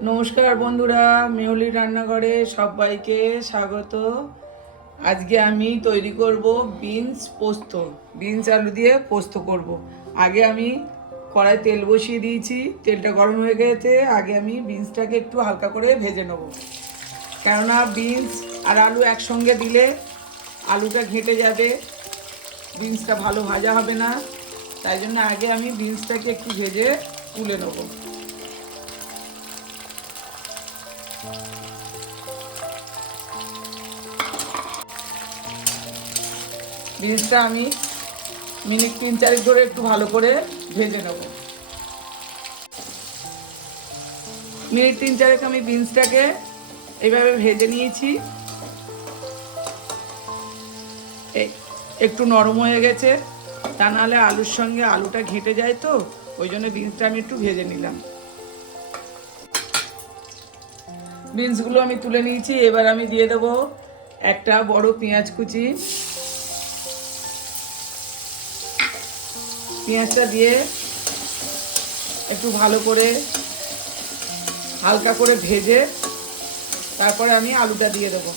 নমস্কার বন্ধুরা, মেহুলি রান্নাঘরে সবাইকে স্বাগত। আজকে আমি তৈরি করব বিনস আলু দিয়ে পোস্ত করব। আগে আমি কড়াই তেল বসিয়ে দিয়েছি, তেলটা গরম হয়ে গেছে। আগে আমি বিনসটাকে একটু হালকা করে ভেজে নেব, কেননা বিনস আর আলু একসঙ্গে দিলে আলুটা ঘেঁটে যাবে, বিনসটা ভালো ভাজা হবে না। তাই জন্য আগে আমি বিনসটাকে একটু ভেজে তুলে নেব। বিনসটা আমি মিনিট 3-4 ধরে একটু ভালো করে ভেজে নেব। মিনিট 3-4 আমি বিনসটাকে এইভাবে ভেজে নিয়েছি। একটু নরম হয়ে গেছে, তা নাহলে আলুর সঙ্গে আলুটা ঘেঁটে যায়, তো ওই জন্য বিনসটা আমি একটু ভেজে নিলাম। বিনসগুলো আমি তুলে নিয়েছি। এবার আমি দিয়ে দেবো একটা বড় পেঁয়াজ কুচি। পেঁয়াজটা দিয়ে একটু ভালো করে হালকা করে ভেজে তারপরে আমি আলুটা দিয়ে দেবো।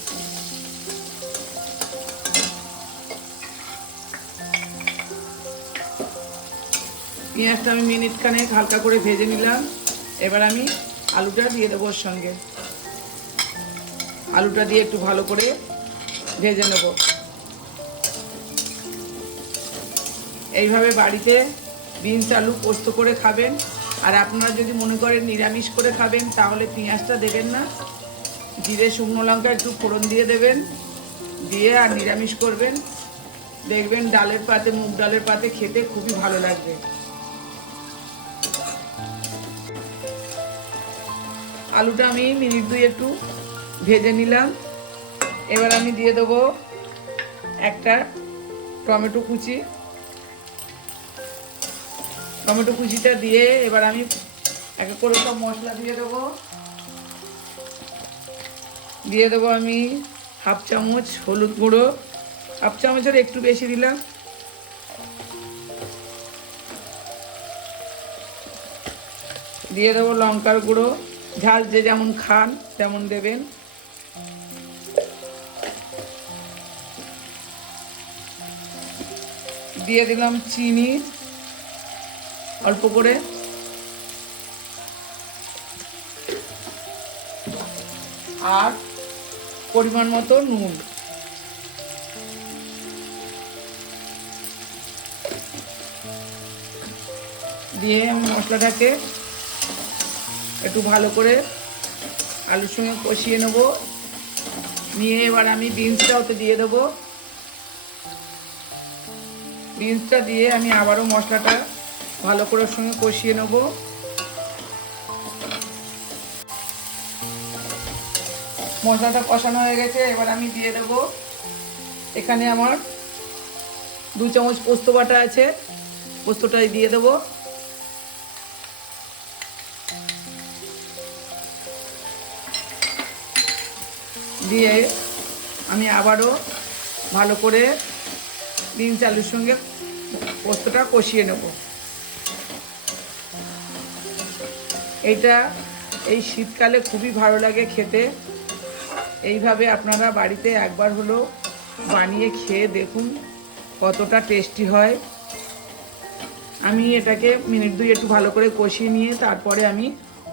পেঁয়াজটা আমি মিনিট খানেক হালকা করে ভেজে নিলাম। এবার আমি আলুটা দিয়ে দেবো ওর সঙ্গে। আলুটা দিয়ে একটু ভালো করে ভেজে নেব। এইভাবে বাড়িতে বিনস আলু পোস্ত করে খাবেন। আর আপনারা যদি মনে করেন নিরামিষ করে খাবেন, তাহলে পেঁয়াজটা দেবেন না, জিরে শুকনো লঙ্কা একটু ফোড়ন দিয়ে দেবেন, দিয়ে আর নিরামিষ করবেন। দেখবেন ডালের পাতে, মুগ ডালের পাতে খেতে খুবই ভালো লাগবে। আলুটা আমি মিনিট 2 একটু ভেজে নিলাম। এবার আমি দিয়ে দেবো একটা টমেটো কুচি। টমেটো কুচিটা দিয়ে এবার আমি এক এক করে সব মশলা দিয়ে দেবো আমি হাফ চামচ হলুদ গুঁড়ো, হাফ চামচের একটু বেশি দিলাম। দিয়ে দেবো লঙ্কার গুঁড়ো, ঝাল যে যেমন খান তেমন দেবেন। দিয়ে দিলাম চিনি অল্প করে, আর পরিমাণ মতো নুন। দিয়ে আমি মশলাটাকে একটু ভালো করে আলুর সঙ্গে কষিয়ে নেব। নিয়ে এবার আমি বিনসটা ওতে দিয়ে দেবো। বিনসটা দিয়ে আমি আবারও মশলাটা ভালো করে ওর সঙ্গে কষিয়ে নেব। মশলাটা কষানো হয়ে গেছে। এবার আমি দিয়ে দেব, এখানে আমার 2 চামচ পোস্ত বাটা আছে, পোস্তটাই দিয়ে দেবো। দিয়ে আমি আবারও ভালো করে বিনস আলুর সঙ্গে পোস্তটা কষিয়ে নেব। এই শীতকালে খুবই ভালো লাগে খেতে। এইভাবে আপনারা বাড়িতে একবার হলো বানিয়ে খেয়ে দেখুন কতটা টেস্টি হয়। আমি এটাকে মিনিট 2 একটু ভালো করে কষিয়ে নিয়ে তারপরে আমি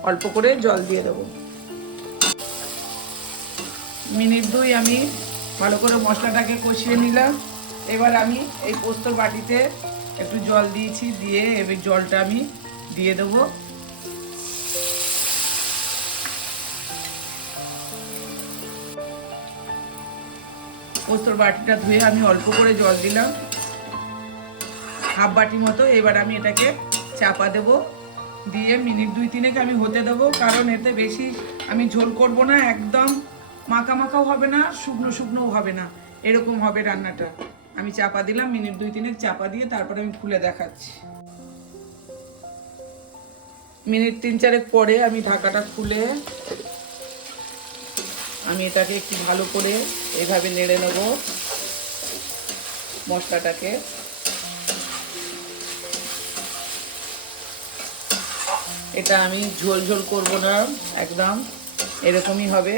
অল্প করে জল দিয়ে দেবো। মিনিট 2 আমি ভালো করে মশলাটাকে কষিয়ে নিলাম। এবার আমি এই পোস্তর বাটিতে একটু জল দিয়েছি, দিয়ে এবার জলটা আমি দিয়ে দেবো। পোস্তর বাটিটা ধুয়ে আমি অল্প করে জল দিলাম, হাফ বাটি মতো। এবার আমি এটাকে চাপা দেব, দিয়ে মিনিট 2-3 আমি হতে দেবো। কারণ এতে বেশি আমি ঝোল করব না, একদম মাখা মাখাও হবে না, শুকনো শুকনোও হবে না, এরকম হবে রান্নাটা। আমি চাপা দিলাম, মিনিট 2-3 চাপা দিয়ে তারপরে আমি খুলে দেখাচ্ছি। মিনিট 3-4 পরে আমি ঢাকাটা খুলে আমি এটাকে একটু ভালো করে এইভাবে নেড়ে নেব মশলাটাকে। এটা আমি ঝোল ঝোল করবো না, একদম এরকমই হবে,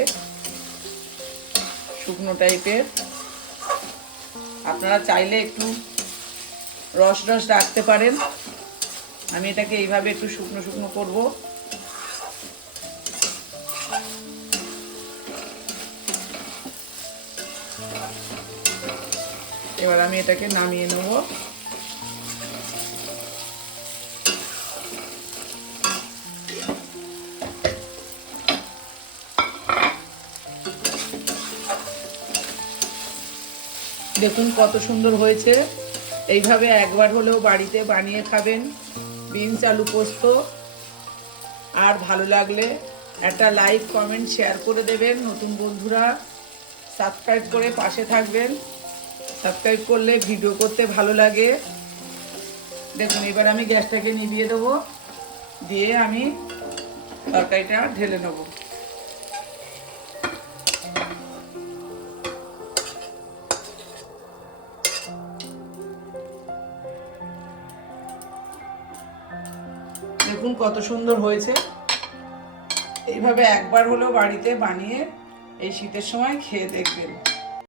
শুকনো টাইপের। আপনারা চাইলে একটু রস রস রাখতে পারেন। আমি এটাকে এইভাবে একটু শুকনো শুকনো করব। এবার আমি এটাকে নামিয়ে নেব। দেখুন কত সুন্দর হয়েছে। এইভাবে একবার হলেও বাড়িতে বানিয়ে খাবেন বিনস আলু পোস্ত। আর ভালো লাগলে একটা লাইক কমেন্ট শেয়ার করে দেবেন। নতুন বন্ধুরা সাবস্ক্রাইব করে পাশে থাকবেন। সাবস্ক্রাইব করলে ভিডিও করতে ভালো লাগে। দেখুন এবার আমি গ্যাসটাকে নিভিয়ে দেবো, দিয়ে আমি তরকারিটা ঢেলে নেব। দেখুন কত সুন্দর হয়েছে। এইভাবে একবার হলেও বাড়িতে বানিয়ে এই শীতের সময় খেয়ে দেখবেন।